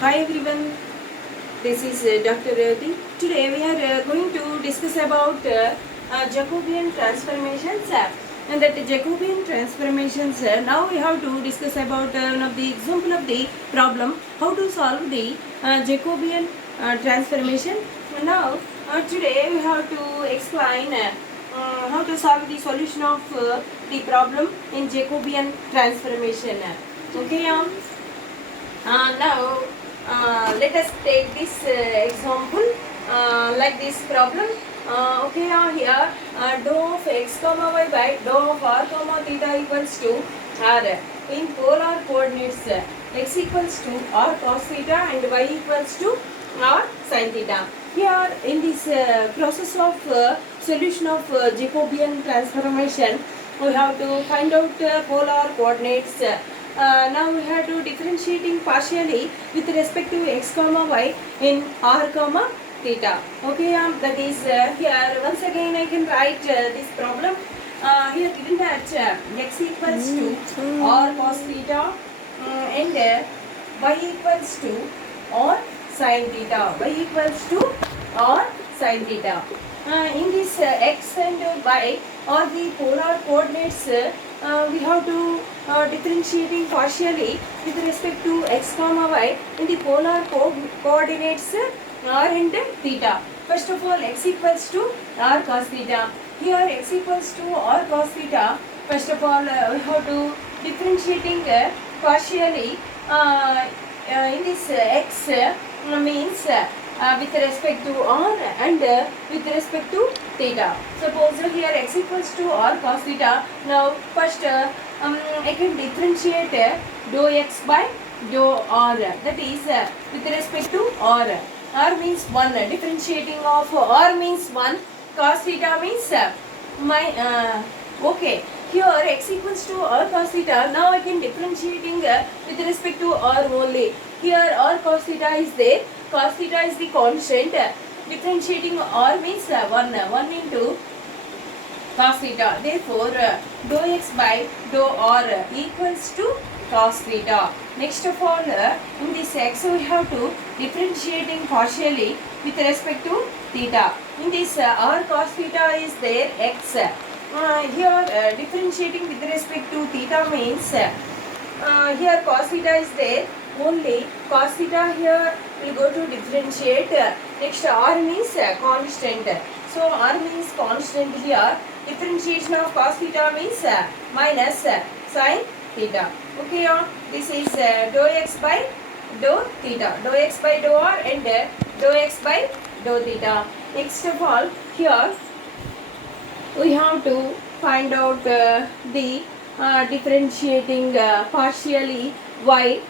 Hi everyone, this is Dr. Revati. Today we are going to discuss about Jacobian transformations and that Jacobian transformations. Now we have to discuss about one of the example of the problem, how to solve the Jacobian transformation. Now today we have to explain how to solve the solution of the problem in Jacobian transformation. Okay, now let us take this example like this problem. Okay, now here dou of x comma y by dou of r comma theta equals to r in polar coordinates. X equals to r cos theta and y equals to r sin theta. Here in this process of solution of Jacobian transformation, we have to find out polar coordinates. Now we have to differentiating partially with respect to x comma y in r comma theta. Okay, that is here once again I can write this problem. Here given that x equals to r cos theta and y equals to r sin theta. Y equals to r sin theta. In this x and y or the polar coordinates, we have to differentiating partially with respect to x comma y in the polar coordinates r and theta. First of all, x equals to r cos theta. Here x equals to r cos theta. First of all, we have to differentiating partially in this x means with respect to r and with respect to theta. Suppose here x equals to r cos theta. Now first I can differentiate dou x by dou r, that is with respect to r. R means 1, differentiating of r means 1, cos theta means okay. Here x equals to r cos theta. Now I can differentiating with respect to r only. Here r cos theta is there, cos theta is the constant. Differentiating r means 1 into cos theta. Therefore, dou x by dou r equals to cos theta. Next of all, in this x we have to differentiating partially with respect to theta. In this r cos theta is there x. Here differentiating with respect to theta means here cos theta is there, only cos theta here will go to differentiate. Next r means constant. So r means constant here. Differentiation of cos theta means minus sin theta. Okay, this is dou x by dou theta. Dou x by dou r and dou x by dou theta. Next of all, here we have to find out the differentiating partially y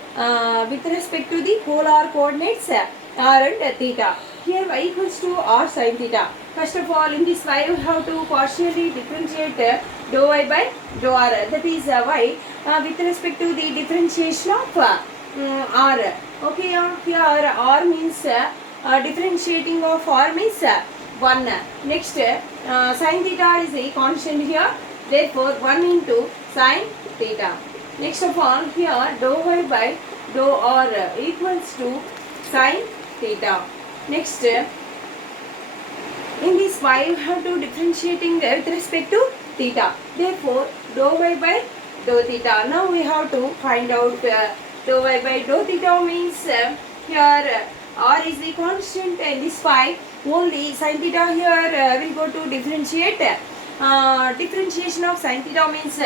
with respect to the polar coordinates r and theta. Here y equals to r sin theta. First of all, in this y we have to partially differentiate dou y by dou r, that is y with respect to the differentiation of r. Okay, here r means differentiating of r means 1. Next, sin theta is a constant here. Therefore, 1 into sin theta. Next of all, here dou y by dou r equals to sin theta. Next, in this y we have to differentiating with respect to theta. Therefore, dou y by dou theta. Now we have to find out dou y by dou theta means here r is the constant and this y only sin theta here will go to differentiate. Differentiation of sin theta means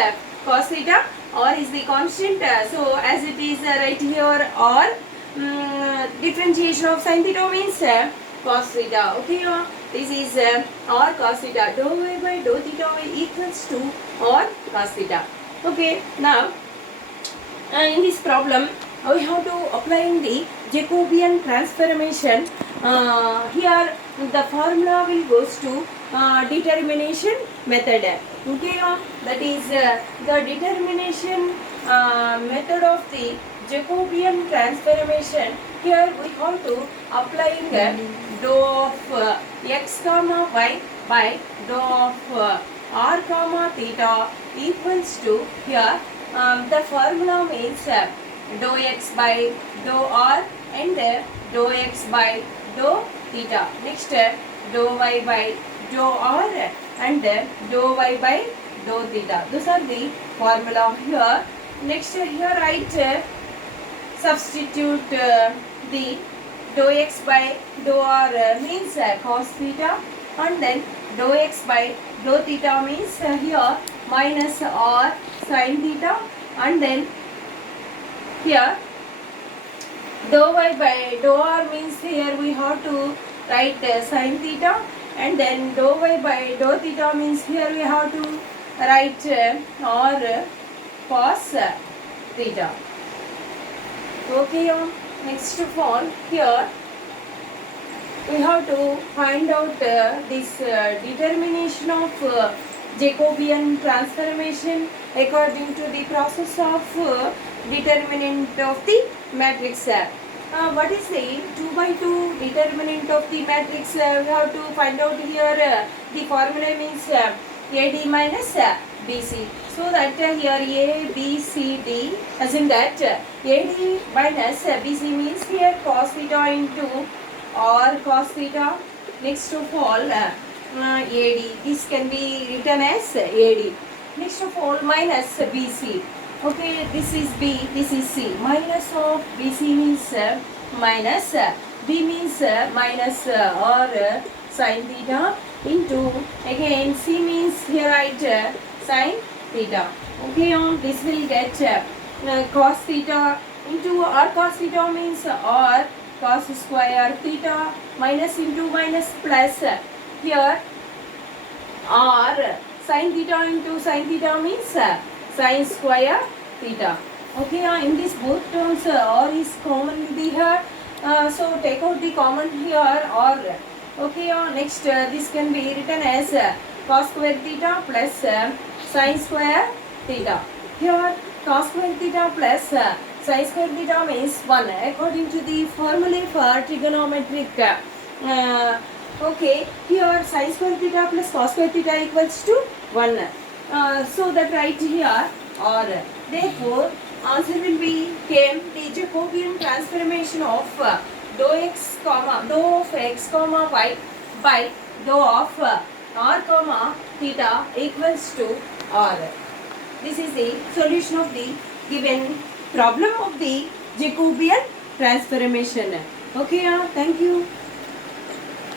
cos theta. R is the constant. So as it is right here r, differentiation of sin theta means cos theta. Okay, this is r cos theta. Dou y by dou theta equals to r cos theta. Okay, now in this problem we have to apply the Jacobian transformation. Here the formula will goes to determination method. Okay, that is the determination method of the Jacobian transformation. Here we have to applying dou of x comma y by dou of r comma theta equals to here the formula means dou x by dou r and dou x by dou theta. Next dou y by dou r and dou y by dou theta. Those are the formula here. Next here write substitute the dou x by dou r means cos theta, and then dou x by dou theta means here minus r sin theta, and then here dou y by dou r means here we have to write sin theta, and then dou y by dou theta means here we have to write or cos theta. Okay, next one here we have to find out this determination of Jacobian transformation according to the process of determinant of the matrix. What is the 2 by 2 determinant of the matrix? We have to find out here the formula means AD minus BC. So that here A, B, C, D, as in that AD minus BC means here cos theta into or cos theta. Next of all AD, this can be written as AD. Next of all minus BC. Okay, this is B, this is C. Minus of BC means minus, B means minus or sin theta into again C means here write sin theta. Okay, this will get cos theta into or cos theta means or cos square theta minus into minus plus here or sin theta into sin theta means sin square theta. Okay, in this both terms or is common will be here, so take out the common here or. Okay, next this can be written as cos square theta plus sin square theta. Here cos square theta plus sin square theta means 1 according to the formula for trigonometric. Okay, here sin square theta plus cos square theta equals to 1. So that right here or therefore answer will be came the Jacobian transformation of dou x comma dou of x comma y by dou of r comma theta equals to r. This is the solution of the given problem of the Jacobian transformation. Okay, thank you.